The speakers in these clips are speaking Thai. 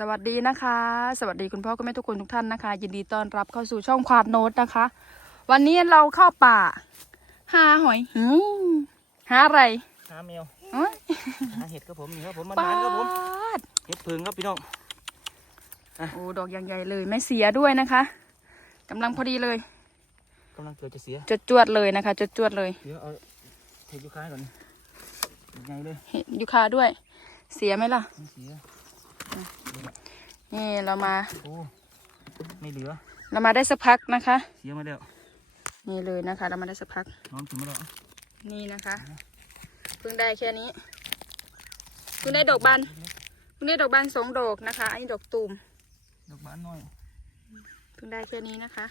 สวัสดีนะคะ สวัสดีคุณพ่อคุณแม่ทุกคนทุกท่านนะคะ ยินดีต้อนรับเข้าสู่ช่องควาดโน้ตนะคะ วันนี้เราเข้าป่าหาหอยหืมหาอะไรหาแมวเอ้ยหาเห็ดครับผมนี่ครับผมมันปาหานครับผมดเห็ดเพิงครับพี่น้องโอ้ดอกอย่างใหญ่เลยไม่เสียด้วยนะคะกำลังพอดีเลยกำลังเกิดจะเสียจดจวดๆเลยนะคะจดจวดๆเลย เดี๋ยวเอาเห็ดยูคายก่อนยังไงเลยเห็นยูคาด้วย เสียไหมล่ะไม่เสีย นี่เรามา โอ้ไม่เหลือ เรามาได้สักพักนะคะ เสียมาแล้วนี่เลยนะคะ เรามาได้สักพักนอนกินมาแล้วนี่นะคะ เพิ่งได้แค่นี้ เพิ่งได้ดอกบาน เพิ่งได้ดอกบานสองดอกนะคะ อันนี้ดอกตูม ดอกบานน้อย เพิ่งได้แค่นี้นะคะ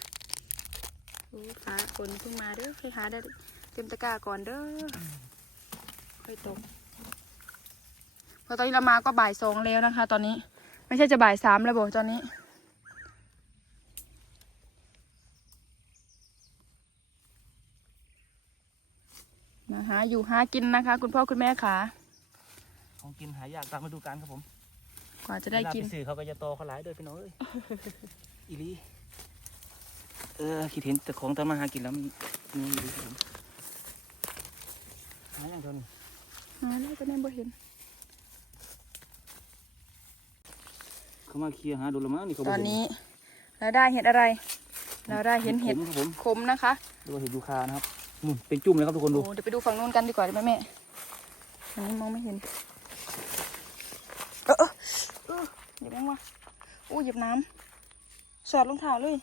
โอ้ฟ้าฝนเพิ่งมาเด้อให้หาได้เต็มตะกร้าก่อนเด้อค่อยตก พอตอนนี้เรามาก็บ่ายสองแล้วนะคะ ตอนนี้ ไม่ใช่จะบ่ายสามแล้วบอกตอนนี้ นะหาอยู่หากินนะคะ คุณพ่อคุณแม่ขาของกินหายากตามฤดูกาลครับผมกว่าจะได้กินเวลาปสื่อเขาก็จะโตเขาหลายเด้วยพี่น้องเอ้ยอีหลีเออคิดเห็นแต่ของตามมาหากินแล้วมันนี่อีหลีครับผมหาอย่างเท่านี้หาแล้วก็แน่บ่เห็น เขามาเคลียร์หาดูและมั้งนี่เขาตบ่อนเห็นี้เราได้เห็ดอะไร เราได้เห็นเห็ดขมครับผมขมนะคะดูว่าเห็ดยูคานะครับนู่นเป็นจุ่มเลยครับทุกคนดูโอ้เดี๋ยวไปดูฝั่งนู้นกันดีกว่าได้ไหมแม่อันนี้มองไม่เห็นเออเออเออเหยียบยังวะอู้เหยียบน้ำสอดรองเท้าเลย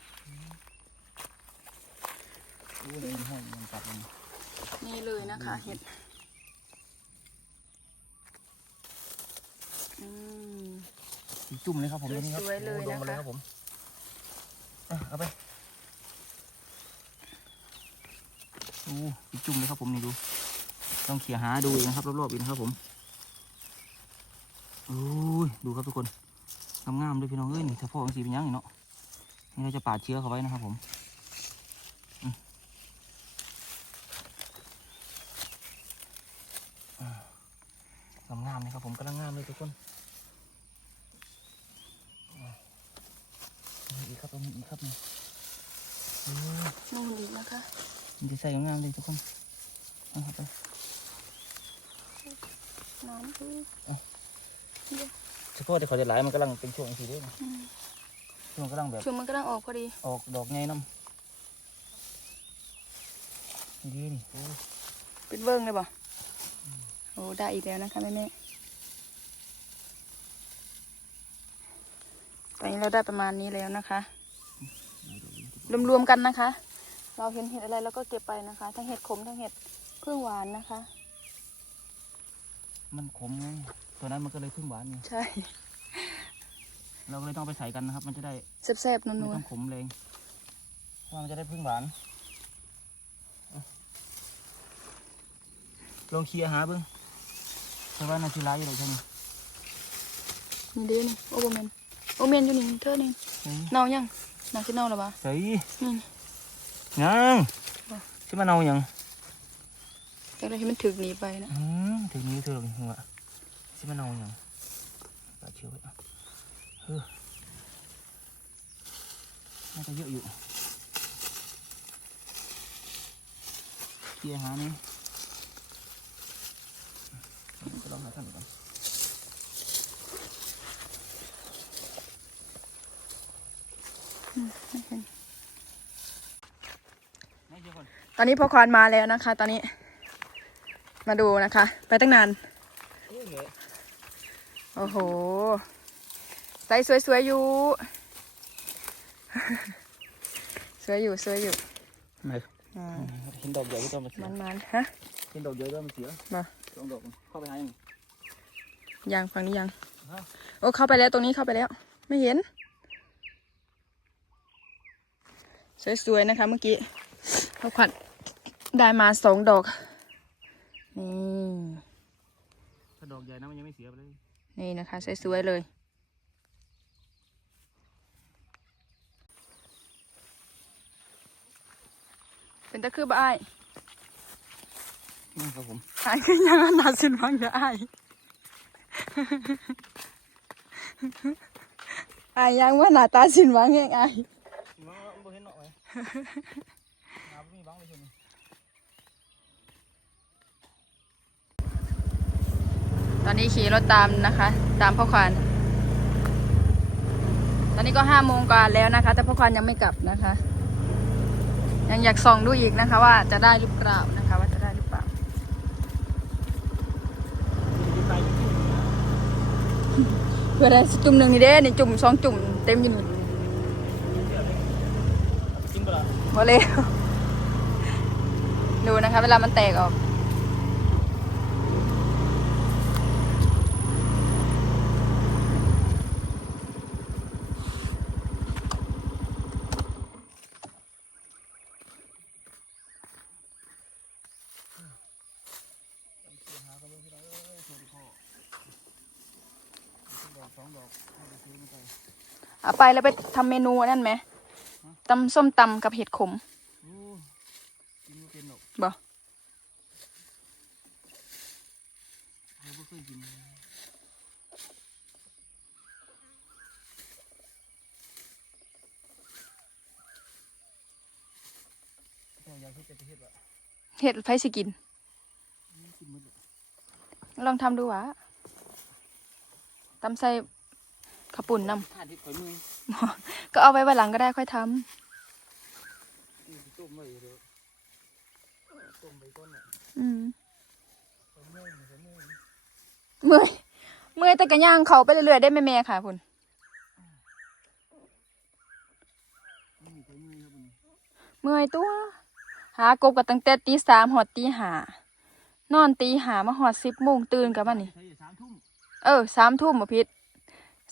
โอ้ยมันห้อยมันตัดมันนี่เลยนะคะเห็ดอืม เป็นจุ่มเลยครับผมตัวนี้ครับสวยๆเลยโอ้ลงมาเลยนะคะครับผมอะเอาไปโอ้เป็นจุ่มเลยครับผมนี่ดู ต้องเขี่ยหาดูอีกนะครับรอบๆอีกนะครับผมโอ้ยดูครับทุกคนงามๆเลยพี่น้องเอ้ยนี่ถ้าพ่อของสีเป็นหยังนี่เนาะนี่เราจะปาดเชื้อเขาไว้นะครับผมอืมอ่างามๆเลยครับผมกำลังงามเลยทุกคนอ่า มีอีกครับมีอีกครับนี่โอ้ยนู่นอีกนะคะมันจะใส่งามๆเลยทุกคนเอาครับไปน้ำคือเฉพาะที่เขาจะหลายมันกำลังเป็นช่วงสีด้วยนะช่วงกำลังแบบช่วงมันกำลังออกพอดีออกดอกไงน้ำดีนี่โอ้ยเป็นเบิ้งเลยบ่โอ้ได้อีกแล้วนะคะแม่แม่ ตอนนี้เราได้ประมาณนี้แล้วนะคะ รวมๆกันนะคะ เราเห็นเห็ดอะไรเราก็เก็บไปนะคะ ทั้งเห็ดขมทั้งเห็ดเพื่องหวานนะคะ มันขมไงตัวนั้นมันก็เลยพึ่งหวานไงใช่เราก็เลยต้องเอาไปใส่กันนะครับ มันจะได้แซ่บๆนัไม่วต้องขมแรงเพราะว่ามันจะได้พึ่งหวานเอาลองเคลียร์หาเบิ้งแต่ว่านาทีร้ายอยู่เลยใช่ไหม ๆนี่เด้นี่โอโบเมนโอเมนอยู่นี่เธอนี่เฮ้ยเน่ายังน่าสิเน่าหรอวะเฮ้ยนี่ยังชิมาเอายังแต่เราเห็นมันถึกหนีไปนะอืมถึงนี้เธอเลยหัวชิมาเอายังปลาเชียวไว้อะเออน่าจะเยอะอยู่เคลียร์หานี่ก็ลองหาท่านก่อน ไม่เห็น ไม่เดี๋ยวก่ อนตอนนี้พ่อควานมาแล้วนะคะ ตอนนี้ มาดูนะคะ ไปตั้งนานเอ้ยเหนื่อยโอ้โหใส่สวยๆอยู่ สวยอยู่สวยอยู่ไหนอ่าเห็นดอกใหญ่ก็ต้องมาเสียมันๆฮะเห็นดอกใหญ่ก็ต้องมาเสียมาลองดอกเข้าไปหายังยังฝั่งนี้ยังฮะโอ้เข้าไปแล้วตรงนี้เข้าไปแล้ว ไม่เห็น สวยๆนะคะเมื่อกี้พ่อขวัญ ได้มาสองดอก นี่ถ้าดอกใหญ่นะมันยังไม่เสียไปเลย นี่นะคะสวยๆเลย เป็นตะคือบ่อ้ายนี่ครับผมหายขึ้นยังอันนาสินวังเด้ออ้ายอายยังว่าหน้าตาสินหวังแห้งอายบังแล้วบ่เห็นเนาะไว้หาบ่มีบังเลยช่วงนี้ ตอนนี้ขี่รถตามนะคะ ตามพ่อควานตอนนี้ก็ห้าโมงกว่าแล้วนะคะ แต่พ่อควานยังไม่กลับนะคะ ยังอยากส่องดูอีกนะคะ ว่าจะได้หรือเปล่านะคะ ว่าจะได้หรือเปล่าอยู่ไกลอยู่ที่นี่นะเพื่อได้จุ่มหนึ่งนี่เด้นี่จุ่มสองจุ่มเต็มอยู่นี่จริงปะล่ะบอเลยดูนะคะ เวลามันแตกออก หากันเบิ่งที่ไหนเอ้ยโทษดิพ่อด อกสองดอกให้ไปซื้อมาใส่เอาไปแล้วไปทำเมนูอันนั่นไหมตำส้มตำกับเห็ดขมโอ้กินไม่เป็นหรอกบ่เราไม่เคยกินแต่อยากเฮ็ดแต่จะเฮ็ดว่ะเห็ดไฟสิกิน กินหมดเลย ลองทำดูวะ ตำใส่ขาวปุ่นนทานที่ข่อยมือำก็เอาไว้วันหลังก็ได้ค่อยทนี่สิต้มไว้เดี๋ยวต้มไปก้อนเนี่ยำอืมข่อยมือข่อยมือเมื่อยเมื่อยแต่กระย่างเขาไปเรื่อยๆได้แม่ๆค่ะคุณนี่ข่อยมือครับมันเมื่อยตัว หากบกับตั้งแต่ตีสามหอดตีหานอนตีหามาหอดสิบโมงตื่นกับมันนี่ ใช่สามทุ่ม เออสามทุ่มบ่พิษ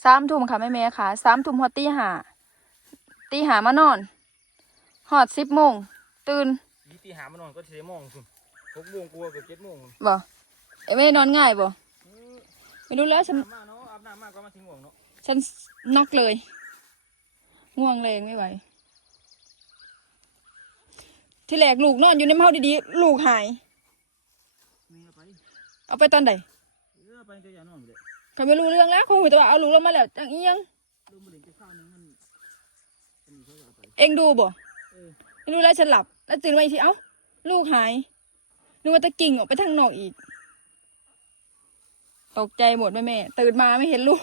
สามทุ่มค่ะแม่แม่ค่ะสามทุ่มหอดตีหาตีหามานอนหอดสิบโมงตื่นยี่ตีหามานอนก็เทมองคุณหกโมงกลัวาเกือบเจ็ดโมงคุณบ่เอ้ยไม่นอนง่ายบ่เออไม่รู้แล้วฉันอาบน้ำมาเนาะอาบน้ำมาก็มาทิ้งห่วงเนาะฉันนอกเลย ง่วงเลยไม่ไหวที่แรกลูกนอนอยู่ในเมาดีๆลูกหายนี่เอาไปเอาไปตอนใดเออ ไปเดี๋ยวอย่านอนไปเลยเขาไม่รู้เรื่องแล้วเขาแต่ว่าเอาลูกเรามาแล้วจังอียังลืมไปเล่นจะข้าวนึงมันอันนี้เขาจะเอาไป เอ็งดูบ่เออ ไม่รู้แล้วฉันหลับ แล้วตื่นมาอีกทีเอ้า ลูกหายนึกว่าตะกิ่งออกไปทางนอกอีก ตกใจหมดแม่แม่ตื่นมาไม่เห็นลูก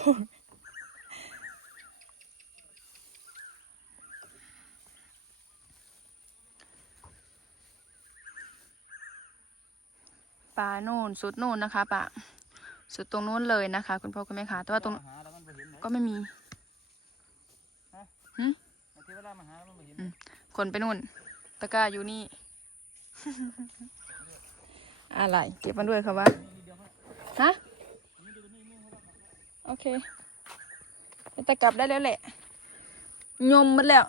ป่าโน่นสุดโน่นนะคะป่า สุดตรงนู้นเลยนะคะ คุณพ่อคุณแม่คะแต่ว่าตรงหาแล้วมันไปเห็นไหนก็ไม่มีไอ้เทวดามาหาแล้วมันไปเห็นอืมคนไปนู่น ตะกร้าอยู่นี่ อะไรเก็บมันด้วยครับว่านี่เดียวให้ฮะนี่เดียวนี่นี่ให้เราโอเคแต่กลับได้แล้วแหละ ยมหมดแล้ว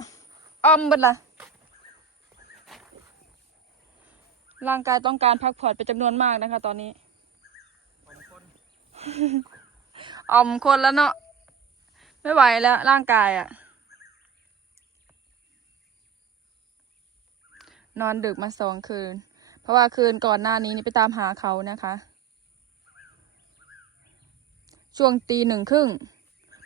อ้อมหมดละร่างกายต้องการพักผ่อนเป็นจำนวนมากนะคะ ตอนนี้สองคน อ่อมคนแล้วเนาะไม่ไหวแล้ว ร่างกายอะนอนดึกมาสองคืน เพราะว่าคืนก่อนหน้านี้นี่ไปตามหาเขานะคะ ช่วงตีหนึ่งครึ่ง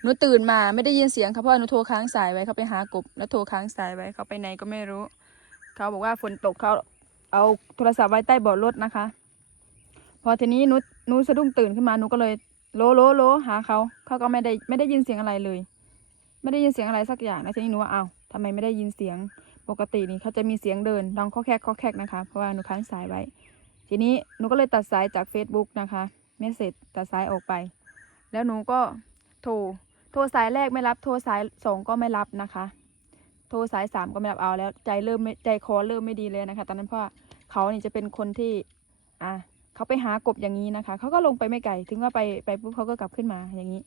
หนูตื่นมาไม่ได้ยินเสียงค่ะเพราะหนูโทรค้างสายไว้เขาไปหากบแล้วโทรค้างสายไว้เขาไปไหนก็ไม่รู้ เขาบอกว่าฝนตกเขาเอาโทรศัพท์ไว้ใต้เบาะรถนะคะ พอทีนี้หนูหนูสะดุ้งตื่นขึ้นมาหนูก็เลยโลโลโลหาเขาเขาก็ไม่ได้ไม่ได้ยินเสียงอะไรเลย ไม่ได้ยินเสียงอะไรสักอย่างนะทีนี้หนูว่าเอ้าทำไมไม่ได้ยินเสียงปกตินี่เขาจะมีเสียงเดินดังข้อแคกข้อแคกนะคะ เพราะว่าหนูค้างสายไว้ ทีนี้หนูก็เลยตัดสายจาก Facebook นะคะเมสเซจตัดสายออกไป แล้วหนูก็โทรโทรสายแรกไม่รับโทรสายสองก็ไม่รับนะคะ โทรสายสามก็ไม่รับเอาแล้วใจเริ่มใจคอเริ่มไม่ดีเลยนะคะ ตอนนั้นเพราะว่าเขานี่จะเป็นคนที่อะ เขาไปหากบอย่างนี้นะคะเขาก็ลงไปไม่ไกลถึงว่าไปไปปุ๊บเขาก็กลับขึ้นมาอย่างนี้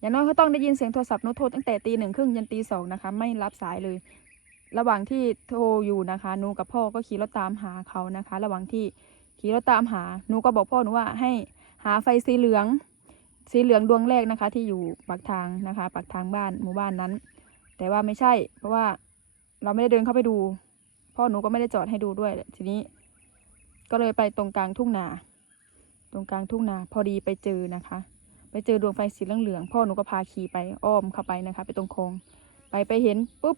อย่างน้อยเขาต้องได้ยินเสียงโทรศัพท์หนูโทรตั้งแต่ตีหนึ่งครึ่งยันตีสองนะคะ ไม่รับสายเลย ระหว่างที่โทรอยู่นะคะนูกับพ่อก็ขี่รถตามหาเขานะคะ ระหว่างที่ขี่รถตามหาหนูก็บอกพ่อหนูว่าให้หาไฟสีเหลือง สีเหลืองดวงแรกนะคะ ที่อยู่ปากทางนะคะปากทางบ้านหมู่บ้านนั้น แต่ว่าไม่ใช่ เพราะว่าเราไม่ได้เดินเข้าไปดู พ่อหนูก็ไม่ได้จอดให้ดูด้วยทีนี้ ก็เลยไปตรงกลางทุ่งนา ตรงกลางทุ่งนาพอดีไปเจอนะคะ ไปเจอดวงไฟสีเหลืองๆพ่อหนูก็พาขี่ไปอ้อมเข้าไปนะคะ ไปตรงคลองไปไปเห็นปุ๊บ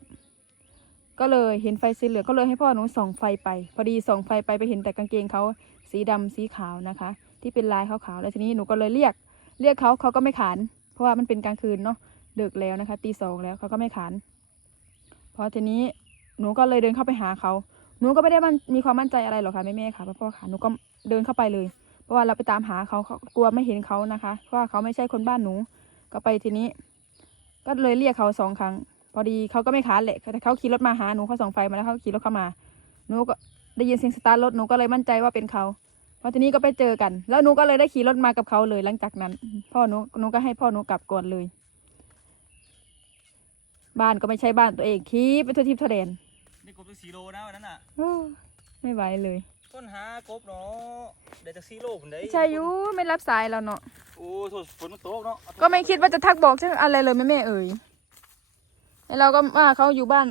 ก็เลยเห็นไฟสีเหลืองก็เลยให้พ่อหนูส่องไฟไป พอดีส่องไฟไปไปเห็นแต่กางเกงเขาสีดำสีขาวนะคะ ที่เป็นลายขาวๆแล้วทีนี้หนูก็เลยเรียก เรียกเขาเขาก็ไม่ขาน เพราะว่ามันเป็นกลางคืนเนาะดึกแล้วนะคะตีสองแล้วเขาก็ไม่ขานพอทีนี้หนูก็เลยเดินเข้าไปหาเขาหนูก็ไม่ได้มันมีความมั่นใจอะไรหรอกค่ะแม่แม่ๆค่ะพ่อพ่อค่ะหนูก็เดินเข้าไปเลย เพราะว่าเราไปตามหาเขาเขากลัวไม่เห็นเขานะคะ เพราะว่าเขาไม่ใช่คนบ้านหนู ก็ไปทีนี้ ก็เลยเรียกเขาสองครั้ง พอดีเขาก็ไม่ขานแหละแต่เขาขี่รถมาหาหนูเขาส่องไฟมาแล้วเขาขี่รถเข้ามาหนูก็ได้ยินเสียงสตาร์ทรถหนูก็เลยมั่นใจว่าเป็นเขาพอทีนี้ก็ไปเจอกัน แล้วหนูก็เลยได้ขี่รถมากับเขาเลยหลังจากนั้น พ่อหนูหนูก็ให้พ่อหนูกลับก่อนเลย บ้านก็ไม่ใช่บ้านตัวเองขี่ไปทั่วทิพย์ทั่วแดนนี่กบตัวสีโลนะวันนั้นอะโอ้ไม่ไหวเลย ต้นหากบเนาะได้จากสีโลผมได้ใช่อยูไม่รับสายเราเนาะโอ้โทษฝนมันตกเนาะก็ไม่คิดว่าจะทักบอกใช่อะไรเลยแม่แม่เอ่ยแล้วเราก็ว่าเขาอยู่บ้าน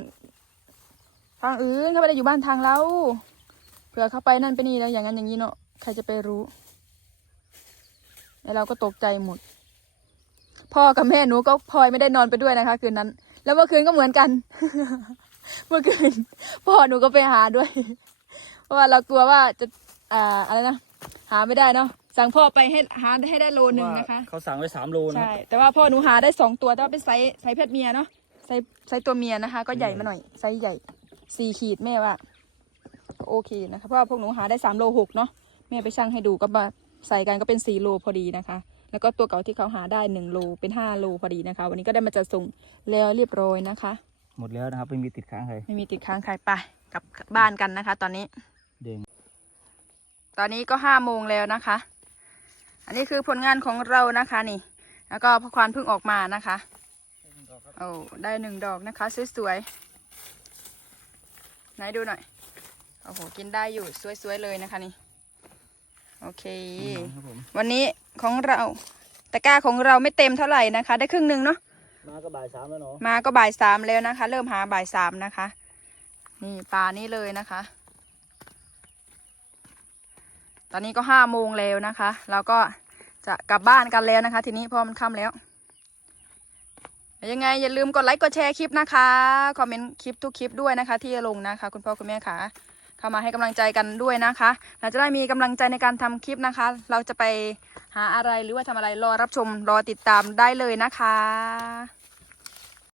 ทางอื่นเขาไม่ได้อยู่บ้านทางเราเผื่อเขาไปนั่นไปนี่แล้วอย่างนั้นอย่างนี้เนาะใครจะไปรู้แล้วเราก็ตกใจหมด พ่อกับแม่หนูก็พลอยไม่ได้นอนไปด้วยนะคะ คืนนั้น แล้วเมื่อคืนก็เหมือนกัน เมื่อคืนพ่อหนูก็ไปหาด้วย เพราะว่าเรากลัวว่าจะอ่าอะไรนะหาไม่ได้เนาะสั่งพ่อไปให้หาให้ได้โลนึงนะคะ เขาสั่งไว้สามโลนะใช่แต่ว่าพ่อหนูหาได้สองตัวแต่ว่าเป็นไซส์ไซส์เพศเมียเนาะไซส์ไซส์ตัวเมียนะคะ ก็ใหญ่มาหน่อยไซส์ใหญ่สี่ขีดแม่ว่าก็โอเคนะคะเพราะว่าพวกหนูหาได้สามโลหกเนาะแม่ไปชั่งให้ดูก็มาใส่กันก็เป็นสี่โลพอดีนะคะ แล้วก็ตัวเก่าที่เขาหาได้หนึ่งโลเป็นห้าโลพอดีนะคะ วันนี้ก็ได้มาจัดส่งแล้วเรียบร้อยนะคะ หมดแล้วนะครับไม่มีติดค้างใครไม่มีติดค้างใครไปกลับบ้านกันนะคะ ตอนนี้เด้ง ตอนนี้ก็ห้าโมงแล้วนะคะ อันนี้คือผลงานของเรานะคะนี่ แล้วก็พอควานเพิ่งออกมานะคะโอ้ได้หนึ่งดอกนะคะสวยๆไหนดูหน่อยโอ้โหกินได้อยู่สวยๆเลยนะคะนี่โอเคครับผมวันนี้ของเราตะกร้าของเราไม่เต็มเท่าไหร่นะคะ ได้ครึ่งหนึ่งเนาะมาก็บ่ายสามแล้วเนาะมาก็บ่ายสามแล้วนะคะ เริ่มหาบ่ายสามนะคะ นี่ปลานี่เลยนะคะ ตอนนี้ก็ห้าโมงแล้วนะคะ เราก็จะกลับบ้านกันแล้วนะคะ ทีนี้พราะมันค่ำแล้ว ยังไงอย่าลืมกดไลค์กดแชร์คลิปนะคะคอมเมนต์คลิปทุกคลิปด้วยนะคะ ที่ลงนะคะ คุณพ่อคุณแม่ค่ะเข้ามาให้กำลังใจกันด้วยนะคะ เราจะได้มีกำลังใจในการทำคลิปนะคะ เราจะไปหาอะไรหรือว่าทำอะไรรอรับชมรอติดตามได้เลยนะคะ